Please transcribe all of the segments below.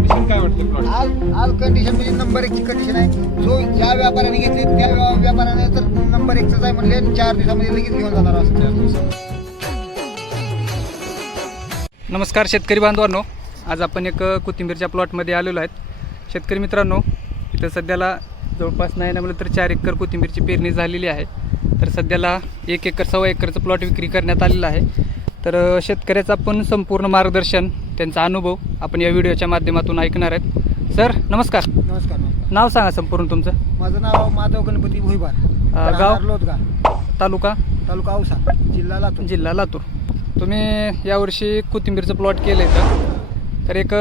Condition काय वाटतं plot आज आज कंडिशन म्हणजे नंबर एकची कंडिशन आहे. जो ज्या व्यापाऱ्याने घेतली त्या व्या- व्यापाऱ्याने तर नंबर एकच आहे म्हणले आणि चार दिवसामध्ये लगेच घेऊन जाणार असं. चार दिवसात. नमस्कार शेतकरी बांधवांनो. आज आपण एक अ, कोथिंबीरच्या प्लॉटमध्ये आलेलो आहेत. शेतकरी मित्रांनो इथं सध्याला जवळपास नाही ना म्हणलं तर चार एकर कोथिंबीरची पेरणी झालेली आहे. तर सध्याला एक एकर सव्वा एकरचं प्लॉट विक्री करण्यात आलेलं आहे. तर अ, शेतकऱ्याचं आपण संपूर्ण मार्गदर्शन त्यांचा अनुभव आपण या व्हिडिओच्या माध्यमातून ऐकणार आहेत. सर नमस्कार. नमस्कार नाव सांगा संपूर्ण तुमचं. माझं नाव माधव गणपती भुईबार. गाव? लोदगा तालुका? तालुका औसा जिल्हा लातूर. जिल्हा लातूर. तुम्ही यावर्षी कोथिंबीरचं प्लॉट केलं आहे तर एक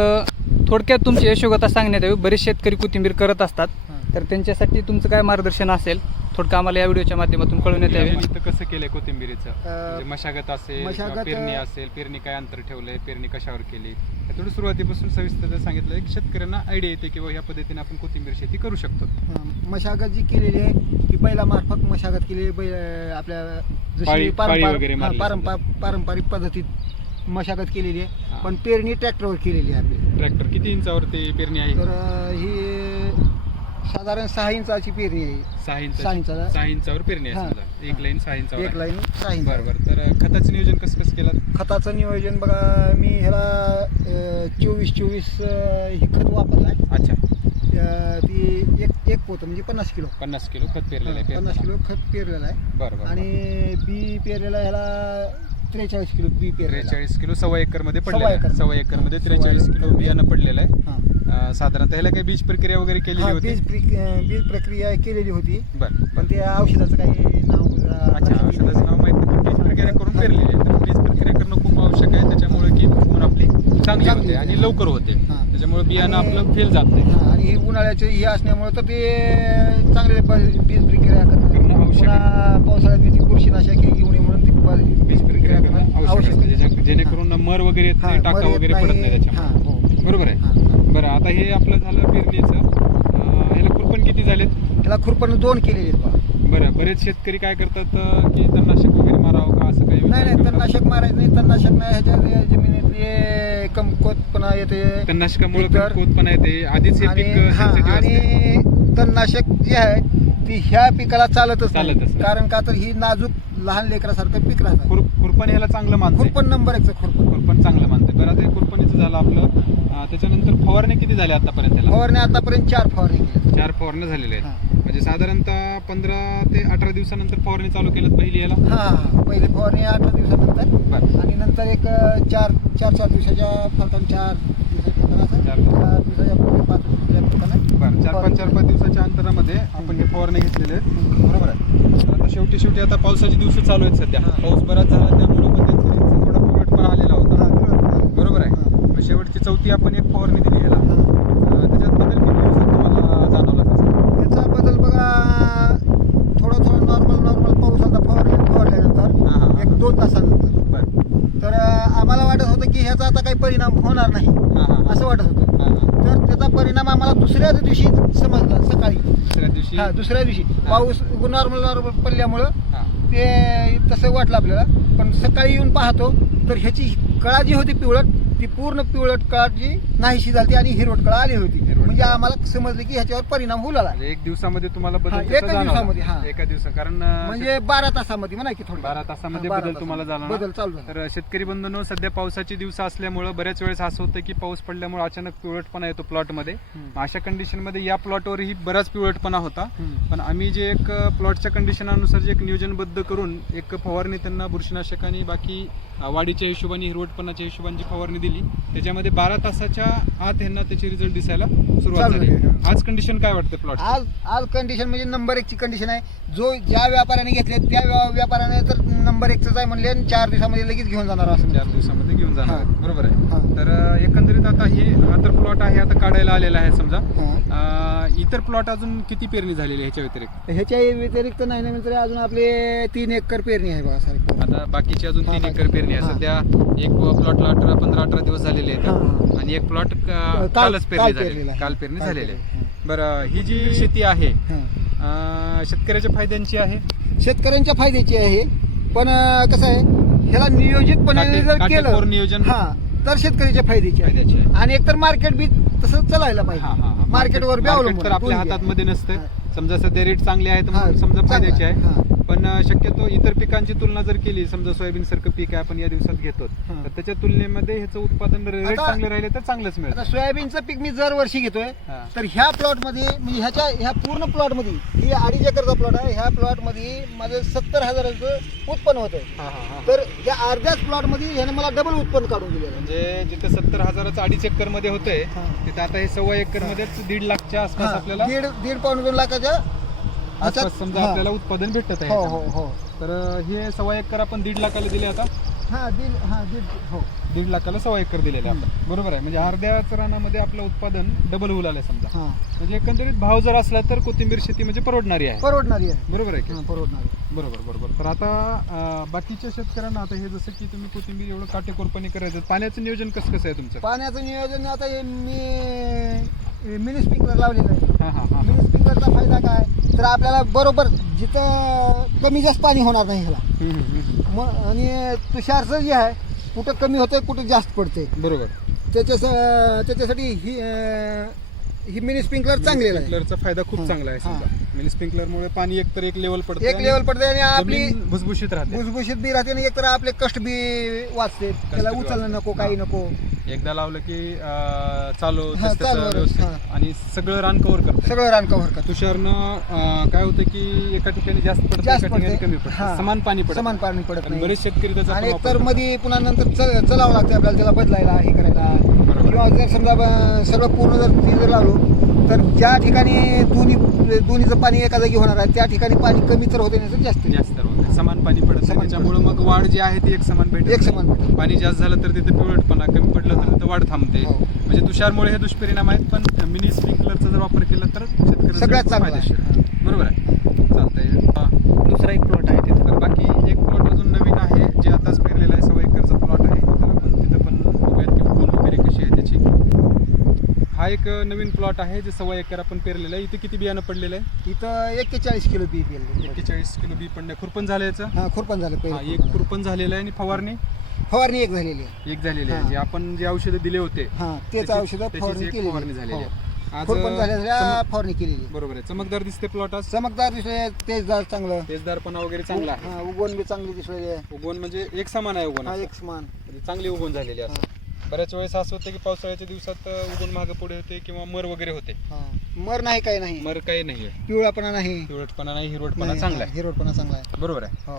थोडक्यात तुमची यशोगता सांगण्यात यावी. बरेच शेतकरी कोथिंबीर करत असतात. तर त्यांच्यासाठी तुमचं काय मार्गदर्शन असेल? थोडकं आम्हाला या व्हिडिओच्या माध्यमातून कळवण्यात यावे कसं केलंय कोथिंबीरीचं? म्हणजे मशागत असेल किंवा मशागत- पेरणी असेल पेरणी काय अंतर ठेवलंय पेरणी कशावर केली? हे थोडं सुरुवातीपासून सविस्तर सांगितलं की शेतकऱ्यांना आयडिया येते की बुवा ह्या पद्धतीने आपण कोथिंबीर शेती करू शकतो. मशागत जी केलेली आहे ती बैला मार्फत मशागत केलेली आपल्या जशी पाळी- पाळी पारंपा- वगैरे हां, मारली पारंपा- पारंपरिक पद्धतीत मशागत केलेली आहे. हां. पण पेरणी ट्रॅक्टरवर केलेली आहे आपली. ट्रॅक्टर किती इंचावर ते पेरणी आहे? तर अं, ही साधारण सहा इंचाची पेरणी आहे सहा इंच सहा इंचाला. सहा इंचावर पेरणी आहे हां. समजा एक हां. लाईन सहा इंचावर एक आहे. लाईन सहा इंच बरं बरं तर खताचं नियोजन कसं कसं केलं खताचं नियोजन बघा मी ह्याला चोवीस चोवीस ही खत वापरलं आहे अच्छा ती एक एक पोतं म्हणजे पन्नास किलो पन्नास किलो खत पेरलेलं आहे पन्नास पेरताना. किलो खत पेरलेलं आहे बरं बरं आणि बी पेरलेला ह्याला त्रेचाळीस किलो बी पेरलेलं त्रेचाळीस किलो सव्वा एकरमध्ये सव्वा पडलेलं आहे एकर. सव्वा एकरमध्ये सव्वा त्रेचाळीस. किलो बियाणं पडलेलं आहे हां साधारणतः ह्याला काही बीज प्रक्रिया वगैरे केलेली होती? बीज प्रि- अं, बीज प्रक्रिया केलेली होती. बरं पण ते औषधाचं काही नाव जरा अच्छा औषधाचं नाव माहीत नाही. पण बीज प्रक्रिया करून पेरलेली आहे. तर बीज प्रक्रिया करणं खूप आवश्यक आहे. त्याच्यामुळे की फुगवण आपली चांगली होते. आणि लवकर होते. हां. त्याच्यामुळे बियाणं आणि- आपलं फेल जात नाही. हा, आणि हे उन्हाळ्याचे हे असल्यामुळे तर ते चांगले ब- बीज प्रक्रिया करणं करणं आवश्यक आहे. पुन्हा पावसाळ्यात बी ती बुरशीनाशक हे येऊ नये म्हणून ती ब- बीज प्रक्रिया करणं आवश्यक आहे. ज्याच्या- जेणेकरून मर वगैरे येत नाही टाका वगैरे पडत नाही त्याच्यामुळे. हो. बरोबर आहे. बरं आता हे आपलं झालं पेरणीचं. अं, ह्याला खुरपण किती झालेत? त्याला खुरपण दोन केलेले आहेत बा. बरं बरेच शेतकरी काय करतात अं, की तणनाशक वगैरे मारावं का असं काही नाही विचार नाही करतात? तणनाशक मारायचं नाही तणनाशक नाही ह्याच्या जमिनीतले कमकोतपणा येते तणनाशकामुळे इतर- उत्पन्न येते. आधीच हे आणि पीक हा, असते आणि तणनाशक जे आहे ती ह्या पिकाला चालतच चालतच नाही. नाही. कारण का तर ही नाजूक लहान लेकरासारखं पीक राहतं. खुर खुरपण ह्याला चांगलं मानते खुरपण नंबर एकचं खुरपण. खुरपण चांगलं मानते बरं आता हे खुरपणीचं झालं आपलं. त्याच्यानंतर फवारणी किती झाल्या आतापर्यंत त्याला? फवारणी आतापर्यंत चार फवारणी केली. चार फवारण्या झालेल्या. आहेत. म्हणजे साधारणतः पंधरा ते अठरा दिवसानंतर फवारणी चालू केलं पहिली याला? हा हा. पहिली फवारणी अठरा दिवसानंतर. बरं. आणि नंतर एक अं, चार चार चार दिवसाच्या फरकाने चार दिवसाच्या फरकाने असं. चार दिवस. दिवसाच्या पाच दिवसाच्या फरकाने बरं चार पाच चार पाच दिवसाच्या अंतरामध्ये आपण हे फवारणी घेतलेले आहेत. बरोबर आहे. तर आता शेवटी शेवटी आता पावसाचे दिवस चालू आहेत सध्या. हा. पाऊस बराच झाला त्यामुळे पण त्यांचा थोडा पिवटपणा आलेला होता हा, बरोबर. बरोबर आहे हा. मग शेवटची चौथी आपण एक फवारणी दिली याला त्याच्यात बदल किती दिवसात तुम्हाला जाणवला त्याचा? बदल बघा थोडं थोडं नॉर्मल नॉर्मल पाऊस आता फवारणी फवारल्यानंतर. एक दोन तासानंतर. तर आम्हाला वाटत होतं की ह्याचा आता काही परिणाम होणार नाही असं वाटत होतं. तर त्याचा परिणाम आम्हाला दुसऱ्याच दिवशी समजला सकाळी. दुसऱ्या दिवशी? हा दुसऱ्या दिवशी. पाऊस नॉर्मल नॉर्मल पडल्यामुळं ते तसं वाटलं आपल्याला. पण सकाळी येऊन पाहतो तर ह्याची कळा जी होती पिवळट ती पूर्ण पिवळट कळा जी नाहीशी झाली आणि हिरवट कळा आली होती. म्हणजे. आम्हाला समजलं की ह्याच्यावर परिणाम होऊ लागला म्हणजे एक दिवसामध्ये तुम्हाला हा, बदल एका जाणवला. दिवसामध्ये, हा. एका दिवसा कारण अं, म्हणजे बारा तासामध्ये म्हणा की थोडी बारा तासामध्ये बारा बदल तुम्हाला तासामध्ये. बदल चालू झाला तर शेतकरी बंधूंनो सध्या पावसाची दिवस असल्यामुळं बऱ्याच वेळेस असं होतं की पाऊस पडल्यामुळे अचानक पिवळटपणा येतो प्लॉटमध्ये हम्म. अशा कंडिशनमध्ये या प्लॉटवरही बराच पिवळटपणा होता हम्म. पण आम्ही जे एक प्लॉटच्या कंडिशनानुसार जे एक नियोजनबद्ध करून एक फवारणी त्यांना बुरशीनाशक आणि बाकी अं, वाढीच्या हिशोबाने हिरवटपणाच्या हिशोबाने जी फवारणी दिली त्याच्यामध्ये बारा तासाच्या आत ह्यांना त्याचे रिझल्ट दिसायला सुरुवात चालू झाली. आज कंडिशन काय वाटतं प्लॉट आज आज कंडिशन म्हणजे नंबर एकची कंडिशन आहे जो ज्या व्यापाऱ्याने घेतले त्या व्या- व्यापाऱ्याने तर नंबर एकच आहे म्हणले आणि चार दिवसामध्ये लगेच घेऊन जाणार असं चार दिवसामध्ये घेऊन जाणार. आहे. बरोबर आहे हा. तर अं, एकंदरीत आता हे हा तर प्लॉट आहे आता काढायला आलेला आहे समजा हा. अं, इतर प्लॉट अजून किती पेरणी झालेली आहे ह्याच्या व्यतिरिक्त ह्याच्या व्यतिरिक्त नाही नाही तरी अजून आपले तीन एकर पेरणी आहे बघा सारी आता बाकीची अजून तीन. एकर पेरणी आहे हा. सध्या एक प्लॉटला अठरा पंधरा अठरा दिवस झालेले आहेत हा. आणि एक प्लॉट काल- कालच पेरणी काल झालेली आहे. काल पेरणी झालेली आहे बरं ही जी शेती आहे हा. अं, शेतकऱ्याच्या फायद्यांची आहे शेतकऱ्यांच्या फायद्याची आहे पण अं, कसं आहे ह्याला नियोजितपणे काटे- जर काटेकोर केलं नियोजन हा तर शेतकऱ्याच्या फायद्याची आहे फायद्याची आहे आणि एकतर मार्केट बी तसं चालायला पाहिजे हा, हा. मार्केटवर बी मार्केट तर आपल्या हातात. मध्ये नसतं. समजा सध्या रेट चांगले आहेत हा, म्हणून समजा चांगलं फायद्याचे आहे. आहे हा. पण शक्यतो इतर पिकांची तुलना जर केली समजा सोयाबीन सारखं पीक आहे आपण या दिवसात घेतो. तर त्याच्या तुलनेमध्ये ह्याचं उत्पादन रेट आता- चांगले राहिले तर चांगलंच आता मिळतं सोयाबीनचं पीक मी दर वर्षी घेतोय हा. तर ह्या प्लॉटमध्ये म्हणजे ह्याच्या ह्या पूर्ण प्लॉटमध्ये ही अडीच एकरचा प्लॉट आहे ह्या प्लॉटमध्ये माझं सत्तर हजाराचं उत्पन्न होत आहे हा, हा, हा. तर त्या अर्ध्याच प्लॉटमध्ये ह्यानं मला डबल उत्पन्न काढून दिलेलं आहे म्हणजे जिथे सत्तर हजाराचं अडीच एकरमध्ये होतंय हा. तिथे आता हे सव्वा एकर मध्येच दीड लाखच्या आसपास हा, आपल्याला दीड दीड पाऊण दोन लाखाच्या आसपास ह्याच्यात- समजा हा. आपल्याला उत्पादन भेटत आहे हो हो याच्यामध्ये. हो. तर अं, हे सव्वा एकर आपण दीड लाखाला दिले आता? हा दीड हा दीड हो. दीड लाखाला सव्वा एकर दिलेले आपण. बरोबर आहे. म्हणजे अर्ध्याच रानामध्ये आपलं उत्पादन डबल होऊ लागलंय समजा. हा. म्हणजे एकंदरीत भाव जर असला तर कोथिंबीर शेती म्हणजे परवडणारी आहे. परवडणारी आहे. बरोबर आहे की? हा, परवडणारी बरोबर बरोबर. तर आता अं, बाकीच्या शेतकऱ्यांना आता हे जसं की तुम्ही कोथिंबीर एवढं काटेकोरपणे करायचं पाण्याचं नियोजन कसं कसं आहे तुमचं? पाण्याचं नियोजन आता हे मी मिनी स्प्रिंकलर लावलेलं आहे. हां हां हां मिनी तर आपल्याला बरोबर जिथं कमी जास्त पाणी होणार नाही ह्याला. मग आणि तुषारचं जे आहे कुठं कमी होतंय कुठं जास्त पडते बरोबर. त्याच्या त्याच्यासाठी ही अं, ही मिनी स्प्रिंकलर चांगलेलं आहे स्प्रिंकलरचा फायदा खूप चांगला आहे. समजा. मिनी स्प्रिंकलरमुळे पाणी एकतर एक लेवल पडतं एक लेवल पडते आणि आपली जमीन भुसभुशीत राहते. भुसभुशीत बी राहते आणि एक तर आपले कष्ट बी वाचते. त्याला बी उचलणं. नको काही. नको. एकदा लावलं की अं, चालू हां, त्याचं चालू, व्यवस्थित. हां. आणि सगळं रान कव्हर करतं. सगळं रान कव्हर करतो. तुषारनं अं, काय होतं की एका ठिकाणी जास्त पडतं जास्त ठिकाणी पडते. कमी पडतं. हां. समान पाणी पडतं समान पाणी पडत आणि नाही. बरेच शेतकरी त्याचा आणि पण एक तर वापरमध्ये पुन्हा नंतर चलावं लागतं आपल्याला त्याला बदलायला हे करायला. किंवा जर समजा सगळं पूर्ण जर ती जर लावलो तर ज्या ठिकाणी दोन्ही दोन्हीचं पाणी एका जागी होणार आहे त्या ठिकाणी पाणी कमी तर होते नाही तर जास्त. जास्त होतं. समान पाणी पडत समान त्याच्यामुळे मग वाढ जी आहे ती एक समान भेटत एक. समान भेटत. पाणी जास्त झालं तर तिथे पिवळटपणा कमी पडलं तर तिथे वाढ थांबते हो. म्हणजे तुषारमुळे हे दुष्परिणाम आहेत पण मिनी स्प्रिंकलरचा जर वापर केला तर शेतकऱ्यांसाठी सगळ्यात. फायदेशीर. बरोबर आहे चालतंय दुसरा एक प्लॉट आहे तिथं तर बाकी एक प्लॉट अजून नवीन आहे जे आताच पेरलेला आहे सव्वा एकरचा प्लॉट आहे तर आपण तिथं पण बघूयात की उगवण वगैरे कशी आहे त्याची हा एक नवीन प्लॉट आहे जे सव्वा एकर आपण पेरलेलं आहे. इथे किती बियाणं पडलेलं आहे? इथं एक्केचाळीस किलो बी पेरले एक्केचाळीस किलो बी पडलं. खुरपण झालं याचं? हा खुरपण झालं हा पहिले एक खुरपण झालेलं आहे आणि फवारणी? फवारणी एक झालेली आहे. एक झालेली आहे. हा. जे आपण जे औषधं दिले होते हा तेच त्याची- औषधं त्याचीच फवारणी एक केलेली फवारणी. झालेली हो. आहे आज खुरपण झालेल्या चमक- फवारणी केलेली आहे. बरोबर आहे. चमकदार दिसते प्लॉट आज? चमकदार दिसले तेजदार चांगलं. तेजदारपणा वगैरे चांगला आहे. हा उगवण बी चांगली दिसलेली आहे. उगवण म्हणजे एक समान आहे उगवण हा. एक समान. म्हणजे चांगली उगवण झालेली आहे असं. बऱ्याच वेळेस असं होतं की पावसाळ्याच्या दिवसात उगवण मागे पुढे होते किंवा मर वगैरे होते. हा. मर नाही काही नाही. मर काही नाहीये पिवळापणा नाही. पिवळटपणा नाही हिरवटपणा नाही, चांगला आहे. हिरवटपणा चांगला आहे. बरोबर आहे. हो.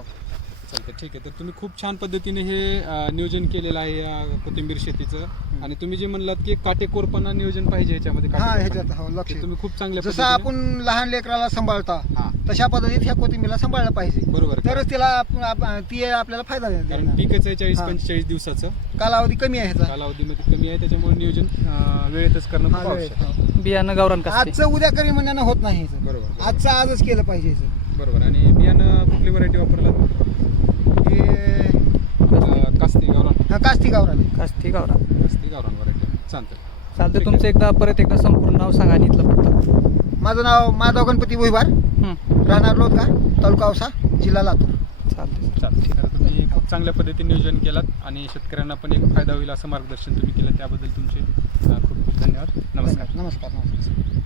चालतं ठीक आहे. तर तुम्ही खूप छान पद्धतीने हे अं, नियोजन केलेलं आहे या कोथिंबीर शेतीचं. आणि तुम्ही जे म्हणलात की काटेकोरपणा नियोजन पाहिजे ह्याच्यामध्ये हा काटेकोरपणा. ह्याच्यात हो लक्ष. ते तुम्ही खूप चांगल्या जसं पद्धतीने- आपण लहान लेकराला सांभाळता हा. तशा पद्धतीत ह्या कोथिंबीरला सांभाळलं पाहिजे. बरोबर. आहे. तरच त्याला आपण- आपण- ती आपल्याला फायदा कारण देणार. पीकच आहे चाळीस हा. पंचेचाळीस दिवसाचं. कालावधी कमी आहे ह्याचा. कालावधीमध्ये कमी आहे त्याच्यामुळे नियोजन अं, वेळेतच करणं हा, खूप वेळेत, आवश्यक आहे. हो. बियाणं गावरान कसते आजचं उद्या करी म्हणण्यानं होत नाही ह्याचं. बरोबर, बरोबर. आजचं आजच केलं पाहिजे ह्याचं. बरोबर. आणि बियाणं कुठली व्हरायटी वापरलात? हे अं, कास्ती गावरान. हा, कास्ती गावरान. कास्ती गावरान. कास्ती गावरान व्हरायटी चालतं चालतं तुमचं एकदा परत एकदा संपूर्ण नाव सांगा आणि इथलं फक्त. माझं नाव माधव गणपती भुईबार. हं. राहणार लोदका तालुका औसा जिल्हा लातूर. चालतं तर तुम्ही खूप चांगल्या पद्धतीने नियोजन केलात आणि शेतकऱ्यांना पण एक फायदा होईल असं मार्गदर्शन तुम्ही केलं. त्याबद्दल तुमचे अं, खूप खूप धन्यवाद. नमस्कार. नमस्कार नमस्कार.